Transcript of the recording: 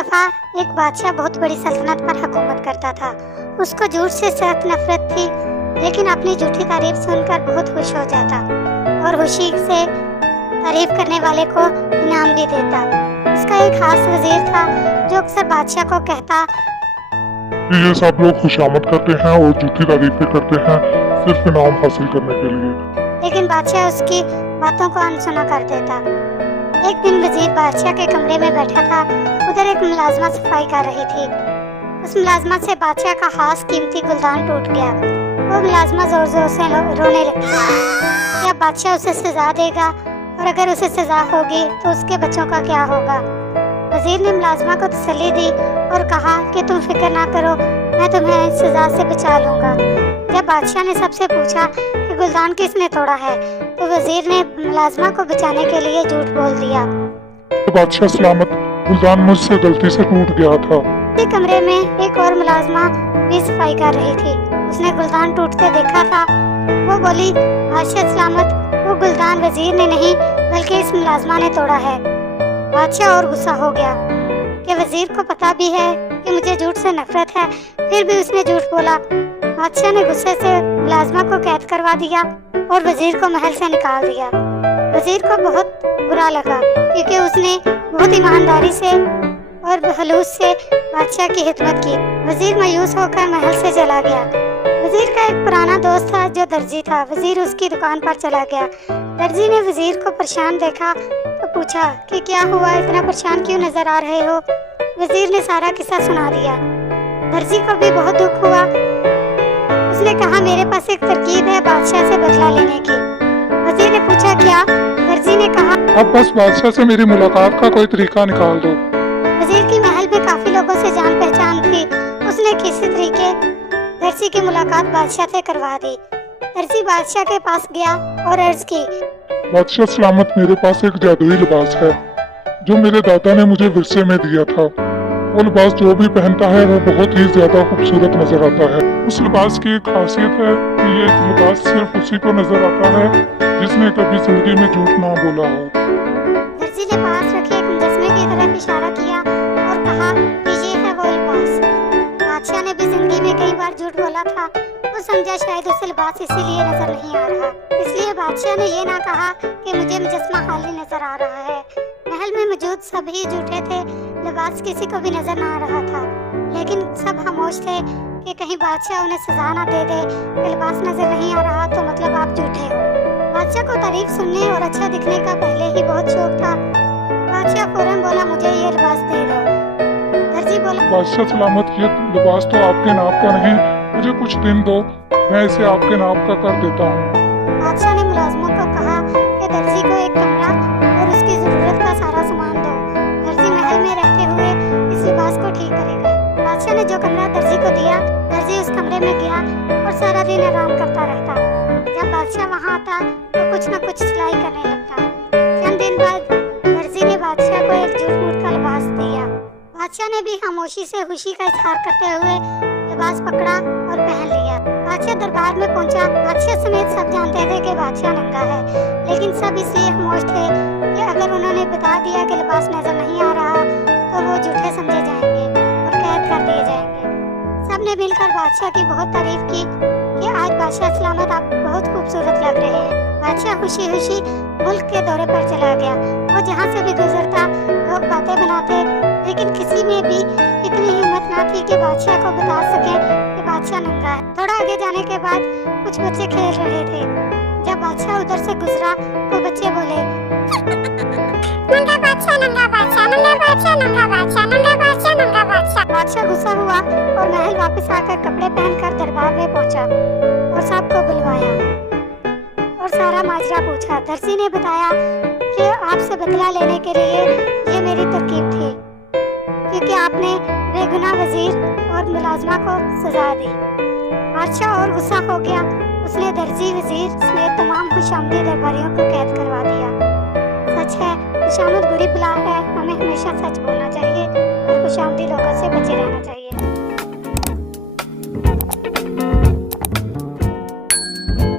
दफ़ा एक बादशाह बहुत बड़ी सल्तनत पर हुकूमत करता था। उसको झूठ से सख्त नफरत थी, लेकिन अपनी झूठी तारीफ सुनकर बहुत खुश हो जाता और खुशी से तारीफ करने वाले को इनाम भी देता। उसका एक खास वजीर था जो अक्सर बादशाह को कहता कि ये सब लोग खुशामद करते हैं और झूठी तारीफें करते हैं सिर्फ इनाम हासिल करने के लिए। लेकिन बादशाह उसकी बातों को अनसुना कर देता। एक दिन वजीर बादशाह के कमरे में बैठा था। उधर एक मुलाजमा सफाई कर रही थी। उस मुलाजमा से बादशाह का खास कीमती गुलदान टूट गया। वो मुलाजमा जोर जोर से रोने लगी। क्या बादशाह उसे सजा देगा, और अगर उसे सजा होगी तो उसके बच्चों का क्या होगा? वजीर ने मुलाजमा को तसल्ली दी और कहा कि तुम फिक्र ना करो, मैं तुम्हें सजा से बचा लूँगा। जब बादशाह ने सबसे पूछा कि गुलदान किसने तोड़ा है, तो वजीर ने मुलाजमा को बचाने के लिए झूठ बोल दिया। बादशाह सलामत, गुलदान मुझसे गलती से टूट गया था। उसी कमरे में एक और मुलाजमा भी सफाई कर रही थी। उसने गुलदान टूटते देखा था। वो बोली, बादशाह सलामत, वो गुलदान वजीर ने नहीं बल्कि इस मुलाजमा ने तोड़ा है। बादशाह और गुस्सा हो गया कि वजीर को पता भी है कि मुझे झूठ से नफरत है, फिर भी उसने झूठ बोला। बादशाह ने गुस्से से मुलाजमा को कैद करवा दिया और वजीर को महल से निकाल दिया। वजीर को बहुत बुरा लगा क्योंकि उसने बहुत ईमानदारी से और खलूस से बादशाह की खिदमत की। वजीर मायूस होकर महल से चला गया। वजीर का एक पुराना दोस्त था जो दर्जी था। वजीर उसकी दुकान पर चला गया। दर्जी ने वजीर को परेशान देखा तो पूछा कि क्या हुआ, इतना परेशान क्यों नजर आ रहे हो? वजीर ने सारा किस्सा सुना दिया। दर्जी को भी बहुत दुख हुआ। उसने कहा, मेरे पास एक तरकीब है बादशाह से बदला लेने की। वजीर ने पूछा, क्या? दर्जी ने कहा, अब बस बादशाह से मेरी मुलाकात का कोई तरीका निकाल दो। वजीर की महल में काफी लोगों से जान पहचान थी। उसने किसी तरीके दर्जी की मुलाकात बादशाह से करवा दी। दर्जी बादशाह के पास गया और अर्ज की, बादशाह सलामत, मेरे पास एक जादुई लिबास है जो मेरे दादा ने मुझे विरसे में दिया था। वो लिबास जो भी पहनता है वो बहुत ही ज्यादा खूबसूरत नजर आता है। उस लिबास की एक खासियत है कि ये लिबास सिर्फ उसी को नजर आता है जिसने कभी जिंदगी में झूठ ना बोला हो। दर्जी ने पास रखे एक मुजस्मे की तरफ इशारा किया और कहा कि ये है वो लिबास। बादशाह ने भी जिंदगी में कई बार झूठ बोला था। वो समझा शायद उसे लिबास इसीलिए नजर नहीं आ रहा। इसलिए बादशाह ने ये ना कहा कि मुझे मुजस्मा खाली नजर आ रहा है। महल में मौजूद सभी झूठे थे। लिबास किसी को भी नजर ना आ रहा था, लेकिन सब खामोश थे कि कहीं बादशाह उन्हें सजा ना दे दे कि लिबास नजर नहीं आ रहा तो मतलब आप झूठे हो। बादशाह को तारीफ सुनने और अच्छा दिखने का पहले ही बहुत शौक था। बादशाह फौरन बोला, मुझे ये लिबास दे दो। दर्जी बोला, बादशाह सलामत, ये लिबास तो आपके नाप का नहीं, मुझे कुछ दिन दो, मैं इसे आपके नाप का कर देता हूँ। बादशाह ने मुलाजमों को कहा कि दर्जी को एक कमरा और उसकी जरूरत का सारा सामान दो। दर्जी महल में रहते हुए इस लिबास को ठीक करेगा। बादशाह ने जो कमरा दर्जी को दिया, दर्जी उस कमरे में गया और सारा दिन आराम करता रहता। जब बादशाह वहाँ आता तो कुछ न कुछ सिलाई करने लगता। चंद दिन बाद दर्जी ने बादशाह को एक जूट मूठ का लिबास दिया। बादशाह ने भी खामोशी से खुशी का इजहार करते हुए लिबास पकड़ा और पहन लिया। बादशाह दरबार में पहुंचा। बादशाह समेत सब जानते थे कि बादशाह नंगा है, लेकिन सब इसलिए खामोश थे कि अगर उन्होंने बता दिया कि लिबास नजर नहीं आ रहा तो वो झूठे समझे जाएंगे और कैद कर दिए जाएंगे। सब ने मिलकर बादशाह की बहुत तारीफ की कि आज बादशाह सलामत, आप बहुत खूबसूरत लग रहे हैं। बादशाह खुशी खुशी मुल्क के दौरे पर चला गया। वो जहाँ से भी गुजरता लोग बातें बनाते, लेकिन किसी में भी इतनी हिम्मत ना थी कि बादशाह को बता सके कि बादशाह नंगा है। थोड़ा आगे जाने के बाद कुछ बच्चे खेल रहे थे। जब बादशाह उधर से गुजरा तो बच्चे बोले, नंगा बादशाह, नंगा बादशाह, नंगा बादशाह, नंगा बादशाह, नंगा बादशाह, नंगा बादशाह। बादशाह गुस्सा हुआ और महल वापस आकर कपड़े पहनकर दरबार में पहुंचा और सबको बुलवाया और सारा माजरा पूछा। दर्जी ने बताया कि आपसे बदला लेने के लिए ये मेरी तरकीब थी क्योंकि आपने बेगुनाह वजीर और मुलाजमा को सजा दी। बादशाह और गुस्सा हो गया। उसने दर्जी, वजीर समेत तमाम खुशामदी दरबारियों को कैद करवा दिया। सच है, खुशामद बुरी बला है। हमें हमेशा सच बोलना चाहिए और खुशामदी लोगों से बचे रहना चाहिए।